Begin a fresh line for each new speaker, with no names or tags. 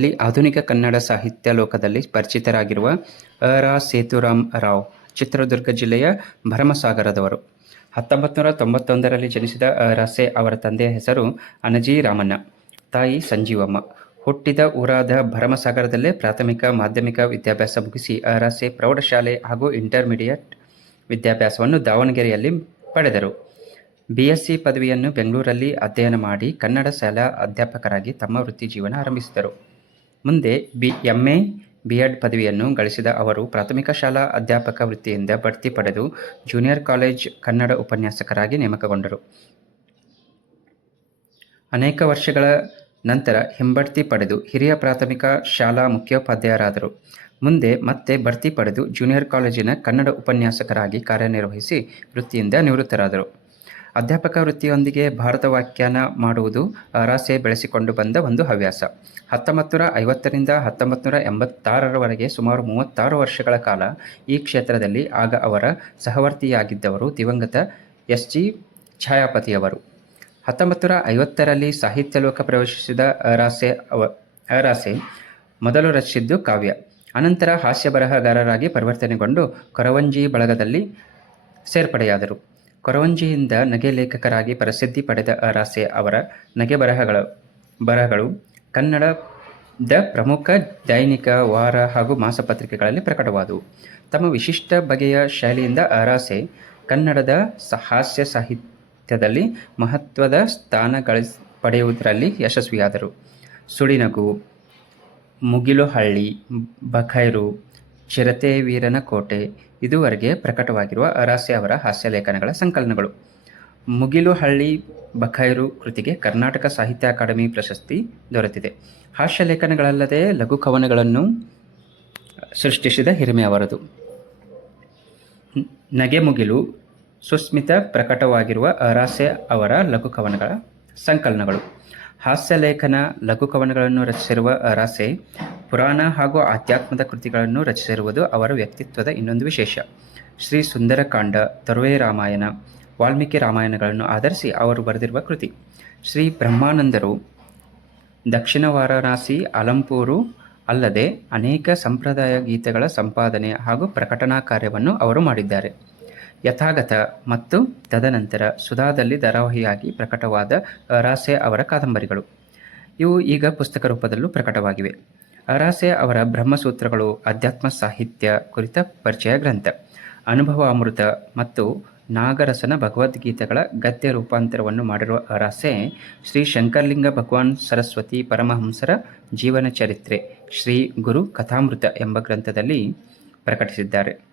ಅಲ್ಲಿ ಆಧುನಿಕ ಕನ್ನಡ ಸಾಹಿತ್ಯ ಲೋಕದಲ್ಲಿ ಪರಿಚಿತರಾಗಿರುವ ರಾ ಸೇತುರಾಮ್ ರಾವ್, ಚಿತ್ರದುರ್ಗ ಜಿಲ್ಲೆಯ ಭರಮಸಾಗರದವರು. ಹತ್ತೊಂಬತ್ತು ನೂರ ತೊಂಬತ್ತೊಂದರಲ್ಲಿ ಜನಿಸಿದ ರಾಸೆ ಅವರ ತಂದೆಯ ಹೆಸರು ಅನಜಿ ರಾಮಣ್ಣ, ತಾಯಿ ಸಂಜೀವಮ್ಮ. ಹುಟ್ಟಿದ ಊರಾದ ಭರಮಸಾಗರದಲ್ಲೇ ಪ್ರಾಥಮಿಕ, ಮಾಧ್ಯಮಿಕ ವಿದ್ಯಾಭ್ಯಾಸ ಮುಗಿಸಿ ರಾಸೆ ಪ್ರೌಢಶಾಲೆ ಹಾಗೂ ಇಂಟರ್ಮೀಡಿಯೇಟ್ ವಿದ್ಯಾಭ್ಯಾಸವನ್ನು ದಾವಣಗೆರೆಯಲ್ಲಿ ಪಡೆದರು. ಬಿ ಎಸ್ ಸಿ ಪದವಿಯನ್ನು ಬೆಂಗಳೂರಲ್ಲಿ ಅಧ್ಯಯನ ಮಾಡಿ ಕನ್ನಡ ಶಾಲಾ ಅಧ್ಯಾಪಕರಾಗಿ ತಮ್ಮ ವೃತ್ತಿ ಜೀವನ ಆರಂಭಿಸಿದರು. ಮುಂದೆ B M A B Ed ಪದವಿಯನ್ನು ಗಳಿಸಿದ ಅವರು ಪ್ರಾಥಮಿಕ ಶಾಲಾ ಅಧ್ಯಾಪಕ ವೃತ್ತಿಯಿಂದ ಬಡ್ತಿ ಪಡೆದು ಜೂನಿಯರ್ ಕಾಲೇಜ್ ಕನ್ನಡ ಉಪನ್ಯಾಸಕರಾಗಿ ನೇಮಕಗೊಂಡರು. ಅನೇಕ ವರ್ಷಗಳ ನಂತರ ಹಿಂಬಡ್ತಿ ಪಡೆದು ಹಿರಿಯ ಪ್ರಾಥಮಿಕ ಶಾಲಾ ಮುಖ್ಯೋಪಾಧ್ಯಾಯರಾದರು. ಮುಂದೆ ಮತ್ತೆ ಬಡ್ತಿ ಪಡೆದು ಜೂನಿಯರ್ ಕಾಲೇಜಿನ ಕನ್ನಡ ಉಪನ್ಯಾಸಕರಾಗಿ ಕಾರ್ಯನಿರ್ವಹಿಸಿ ವೃತ್ತಿಯಿಂದ ನಿವೃತ್ತರಾದರು. ಅಧ್ಯಾಪಕ ವೃತ್ತಿಯೊಂದಿಗೆ ಭಾರತ ವ್ಯಾಖ್ಯಾನ ಮಾಡುವುದು ಅರಾಸೆ ಬೆಳೆಸಿಕೊಂಡು ಬಂದ ಒಂದು ಹವ್ಯಾಸ. ಹತ್ತೊಂಬತ್ತು ನೂರ ಐವತ್ತರಿಂದ ಹತ್ತೊಂಬತ್ತು ನೂರ ಎಂಬತ್ತಾರರವರೆಗೆ ಸುಮಾರು ಮೂವತ್ತಾರು ವರ್ಷಗಳ ಕಾಲ ಈ ಕ್ಷೇತ್ರದಲ್ಲಿ ಆಗ ಅವರ ಸಹವರ್ತಿಯಾಗಿದ್ದವರು ದಿವಂಗತ ಎಸ್. ಜಿ. ಛಾಯಾಪತಿಯವರು. ಹತ್ತೊಂಬತ್ತು ನೂರ ಐವತ್ತರಲ್ಲಿ ಸಾಹಿತ್ಯ ಲೋಕ ಪ್ರವೇಶಿಸಿದ ಅರಾಸೆ ಅವ ಅರಾಸೆ ಮೊದಲು ರಚಿಸಿದ್ದು ಕಾವ್ಯ. ಅನಂತರ ಹಾಸ್ಯ ಬರಹಗಾರರಾಗಿ ಪರಿವರ್ತನೆಗೊಂಡು ಕೊರವಂಜಿ ಬಳಗದಲ್ಲಿ ಸೇರ್ಪಡೆಯಾದರು. ಕೊರವಂಜಿಯಿಂದ ನಗೆ ಲೇಖಕರಾಗಿ ಪ್ರಸಿದ್ಧಿ ಪಡೆದ ಅರಾಸೆ ಅವರ ನಗೆ ಬರಹಗಳು ಬರಹಗಳು ಕನ್ನಡದ ಪ್ರಮುಖ ದೈನಿಕ ವಾರ ಹಾಗೂ ಮಾಸಪತ್ರಿಕೆಗಳಲ್ಲಿ ಪ್ರಕಟವಾದವು. ತಮ್ಮ ವಿಶಿಷ್ಟ ಬಗೆಯ ಶೈಲಿಯಿಂದ ಅರಾಸೆ ಕನ್ನಡದ ಹಾಸ್ಯ ಸಾಹಿತ್ಯದಲ್ಲಿ ಮಹತ್ವದ ಸ್ಥಾನ ಗಳಿಸ್, ಪಡೆಯುವುದರಲ್ಲಿ ಯಶಸ್ವಿಯಾದರು. ಸುಡಿನಗು, ಮುಗಿಲುಹಳ್ಳಿ, ಬಖೈರು ಚಿರತೆ ವೀರನ ಕೋಟೆ ಇದುವರೆಗೆ ಪ್ರಕಟವಾಗಿರುವ ಅರಾಸೆ ಅವರ ಹಾಸ್ಯ ಲೇಖನಗಳ ಸಂಕಲನಗಳು. ಮುಗಿಲುಹಳ್ಳಿ ಬಖೈರು ಕೃತಿಗೆ ಕರ್ನಾಟಕ ಸಾಹಿತ್ಯ ಅಕಾಡೆಮಿ ಪ್ರಶಸ್ತಿ ದೊರೆತಿದೆ. ಹಾಸ್ಯ ಲೇಖನಗಳಲ್ಲದೆ ಲಘು ಕವನಗಳನ್ನು ಸೃಷ್ಟಿಸಿದ ಹಿರಿಮೆ ಅವರದು. ನಗೆ ನಗೆಮುಗಿಲು ಸುಸ್ಮಿತ ಪ್ರಕಟವಾಗಿರುವ ಅರಾಸೆ ಅವರ ಲಘು ಕವನಗಳ ಸಂಕಲನಗಳು. ಹಾಸ್ಯ ಲೇಖನ ಲಘು ಕವನಗಳನ್ನು ರಚಿಸಿರುವ ರಾಸೆ, ಪುರಾಣ ಹಾಗೂ ಆಧ್ಯಾತ್ಮದ ಕೃತಿಗಳನ್ನು ರಚಿಸಿರುವುದು ಅವರ ವ್ಯಕ್ತಿತ್ವದ ಇನ್ನೊಂದು ವಿಶೇಷ. ಶ್ರೀ ಸುಂದರಕಾಂಡ, ತರುವೆ ರಾಮಾಯಣ, ವಾಲ್ಮೀಕಿ ರಾಮಾಯಣಗಳನ್ನು ಆಧರಿಸಿ ಅವರು ಬರೆದಿರುವ ಕೃತಿ. ಶ್ರೀ ಬ್ರಹ್ಮಾನಂದರು, ದಕ್ಷಿಣ ವಾರಣಾಸಿ, ಅಲಂಪೂರು ಅಲ್ಲದೆ ಅನೇಕ ಸಂಪ್ರದಾಯ ಗೀತೆಗಳ ಸಂಪಾದನೆ ಹಾಗೂ ಪ್ರಕಟಣಾ ಕಾರ್ಯವನ್ನು ಅವರು ಮಾಡಿದ್ದಾರೆ. ಯಥಾಗತ ಮತ್ತು ತದನಂತರ ಸುಧಾದಲ್ಲಿ ಧಾರಾವಾಹಿಯಾಗಿ ಪ್ರಕಟವಾದ ಅರಾಸೆ ಅವರ ಕಾದಂಬರಿಗಳು. ಇವು ಈಗ ಪುಸ್ತಕ ರೂಪದಲ್ಲೂ ಪ್ರಕಟವಾಗಿವೆ. ಅರಾಸೆ ಅವರ ಬ್ರಹ್ಮಸೂತ್ರಗಳು ಅಧ್ಯಾತ್ಮ ಸಾಹಿತ್ಯ ಕುರಿತ ಪರಿಚಯ ಗ್ರಂಥ, ಅನುಭವ ಅಮೃತ ಮತ್ತು ನಾಗರಸನ ಭಗವದ್ಗೀತೆಗಳ ಗದ್ಯ ರೂಪಾಂತರವನ್ನು ಮಾಡಿರುವ ಅರಾಸೆ ಶ್ರೀ ಶಂಕರ್ಲಿಂಗ ಭಗವಾನ್ ಸರಸ್ವತಿ ಪರಮಹಂಸರ ಜೀವನ ಚರಿತ್ರೆ, ಶ್ರೀ ಗುರು ಕಥಾಮೃತ ಎಂಬ ಗ್ರಂಥದಲ್ಲಿ ಪ್ರಕಟಿಸಿದ್ದಾರೆ.